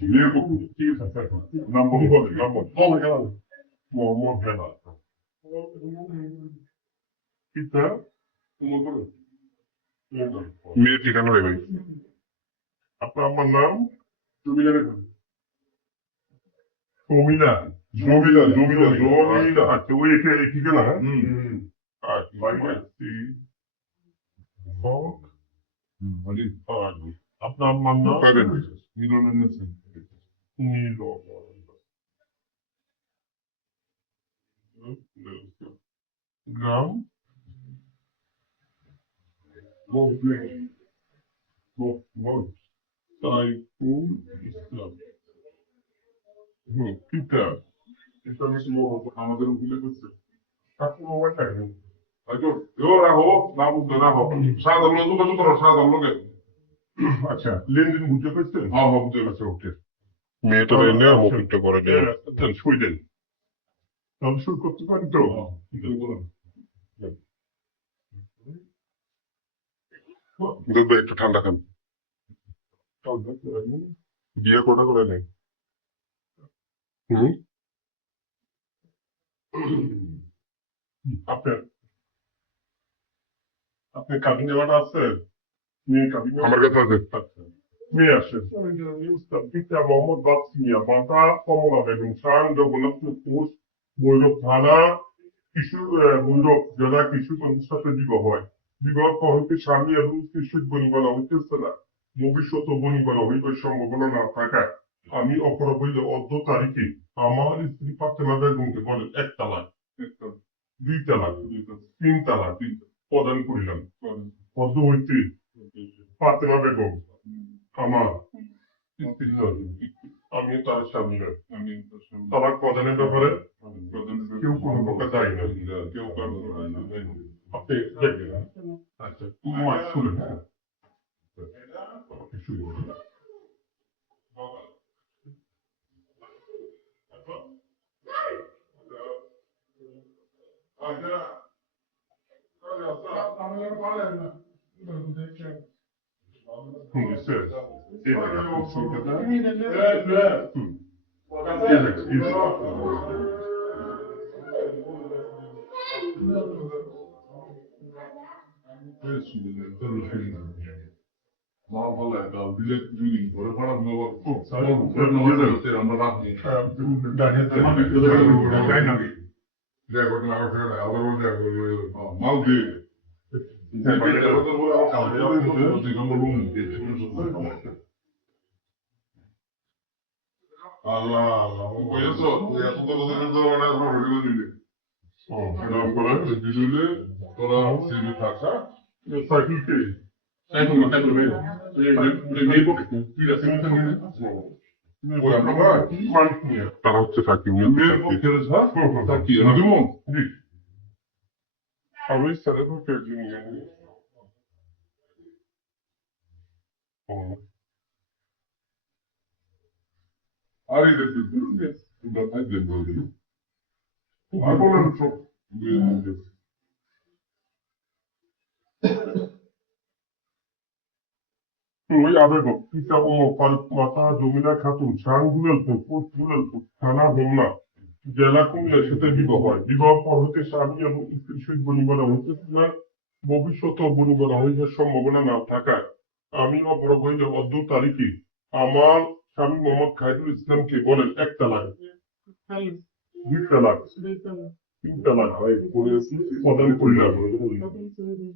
বিয়ের পক্ষে ঠিক আছে নাম বলে নাম বল মোহাম্মদ হেলাল পিতা মেয়ের ঠিকানা দেবেন আপনার আমার নাম জমিলা জমিলা জমিলা জমিলা আচ্ছা ওই এটা এই ঠিকানা আপনার আমার নাম নীল গ্রাম সাইফুল ইসলাম পিতা আমাদের উকিলে করছে আচ্ছা লেনদেন বুঝতে পারছেন হ্যাঁ হ্যাঁ বুঝতে পারছি ওকে মেয়েটার এনে মুখটা করে দেন সই দেন তাহলে শুরু করতে পারি তো দেখবে একটু ঠান্ডা খান বিয়ে কটা করে নেই আপনার আপনার কাবিন দেওয়াটা আছে মেয়ে কাবিন আমার কাছে আছে আচ্ছা মেয়ে আসে পিতা মোহাম্মদ বাদশিয়া মাতা কমলা বেগম শান জগন্নাথপুর পোস্ট ভৈরব থানা ভৈরব জেলা কৃষিগঞ্জের সাথে বিবাহ হয় বিবাহ হইতে স্বামী এবং স্ত্রী সুখ বনিবনা হইতেছে না ভবিষ্যৎ বনিবনা হইবার সম্ভাবনা না থাকায় আমি অপরাধ হইলে অর্ধ তারিখে আমার স্ত্রী ফাতেমা বেগমকে বলেন এক তালাক দুই তালাক তিন তালাক প্রদান করিলাম অর্ধ হইতে ফাতেমা বেগম আমার স্ত্রী আমি তার স্বামী তালাক প্রদানের ব্যাপারে কেউ কোনো প্রকার দায়ী না কেউ আপনি দেখবেন আচ্ছা তোমার শুনে শুরু করুন তারা হচ্ছে সাকিব আমি স্যারের পক্ষে আরে ওই আবেদন পিতা ও মাতা জমিলা খাতুন শান গুলালপুর পোস্ট গুলালপুর থানা হোমনা জেলা কুমিল্লার সাথে বিবাহ হয় বিবাহ পদ্ধতি স্বামী এবং স্ত্রী সহিত বনিবনা হইতেছে না ভবিষ্যৎ বনিবনা হইবার সম্ভাবনা না থাকায় আমি অপরাধ হইলে অর্ধ তারিখে আমার স্বামী মোহাম্মদ খায়রুল ইসলামকে বলেন এক তালাক দুই তালাক তিন তালাক প্রদান করিলাম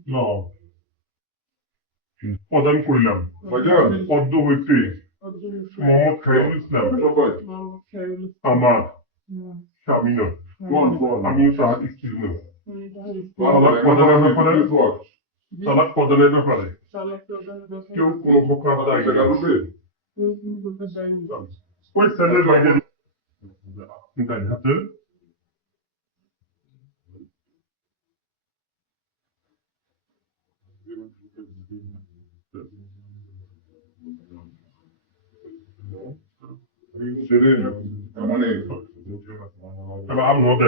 না প্রদান করিলাম পদ্ম হইতে মোহাম্মদ খায়রুল ইসলাম আমার স্বামী নয় আমি তাহার স্ত্রী নয় তালাক প্রদানের ব্যাপারে কেউ কোনো প্রকার দায়ী ওই স্যারের বাইরে হাতে মানে I'm not